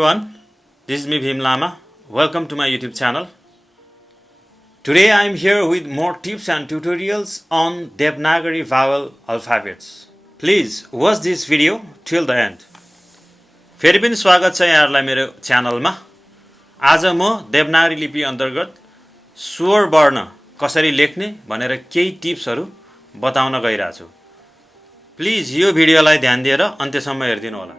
everyone, this is me Bhim Lama. Welcome to my YouTube channel. Today I am here with more tips and tutorials on Devanagari vowel alphabets. Please watch this video till the end. फेरि पनि स्वागत छ यहाँहरुलाई मेरो च्यानलमा। आज म देवनागरी लिपि अन्तर्गत स्वर वर्ण कसरी लेख्ने भनेर केही टिप्सहरु बताउन गइरहेको छु। प्लिज यो भिडियोलाई ध्यान दिएर अन्त्यसम्म हेर्दिनु होला।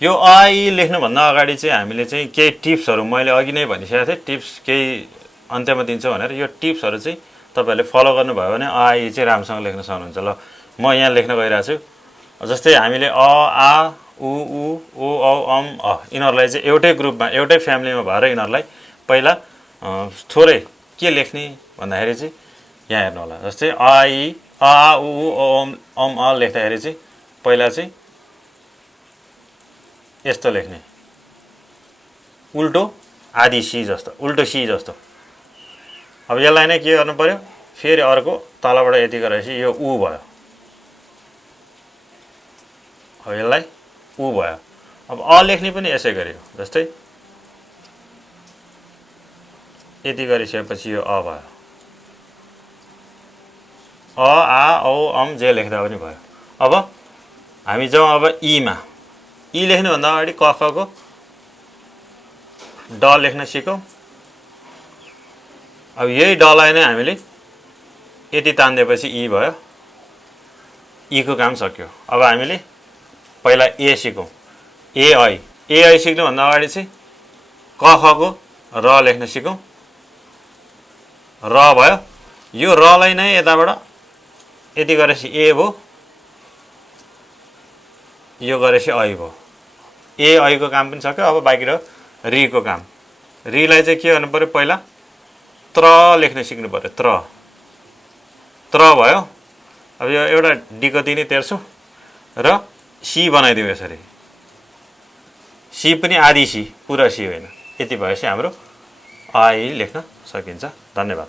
यो आ इ लेख्नु भन्दा अगाडि चाहिँ हामीले चाहिँ केही टिप्सहरु मैले अघि नै भनिसकेको थिए। टिप्स केही अन्त्यमा दिन्छु भनेर यो टिप्सहरु चाहिँ तपाईहरुले फलो गर्नुभयो भने आ इ चाहिँ राम्रोसँग लेख्न सक्नुहुन्छ। ल म यहाँ लेख्न गइरहेको छु। जस्तै हामीले अ आ उ उ ओ औ अम अ यिनहरुलाई चाहिँ एउटै ग्रुपमा एउटै फ्यामिलीमा भएर यिनहरुलाई पहिला थोरै के लेख्ने भन्दाखेरि चाहिँ यहाँ हेर्नु होला। जस्तै आ इ आ उ उ ओ अम अ लेख्दाखेरि चाहिँ पहिला चाहिँ यस्तो लेख्ने उल्टो आदि सी जस्तो उल्टो सी जस्तो। अब यसलाई नै के गर्नु पर्यो, फेरि अर्को तलबाट यति गरेपछि यो उ भयो। अब यसलाई उ भयो। अब अ लेख्ने पनि यसै गरी हो। जस्तै यति गरिसकेपछि यो अ भयो। अ आ औ अम जे लेख्दा पनि भयो। अब हामी जाउँ अब इ मा। इ लेख्नु भन्दा अगाडि क ख को ड लेख्न सिकौं। अब यही ड लाई नै हामीले यति तान्देपछि इ भयो। इ को काम सक्यो। अब हामीले पहिला ए सिकौं। ए ऐ सिक्नु भन्दा अगाडि चाहिँ क ख को र लेख्न सिकौं। र भयो। यो र लाई नै यताबाट यति गरेपछि ए भयो। यो गरेपछि ऐ भयो। ए ऐ को काम पनि सक्यो। अब बाँकी रह्यो रि को काम। रि लाई चाहिँ के गर्नु पर्यो, पहिला त्र लेख्न सिक्नु पर्यो। त्र भयो। अब यो एउटा डी को दिने तेर्छु र सी बनाइदिउँ यसरी। सी पनि आधी सी, पुरा सी होइन। यति भएपछि हाम्रो आई लेख्न सकिन्छ। धन्यवाद।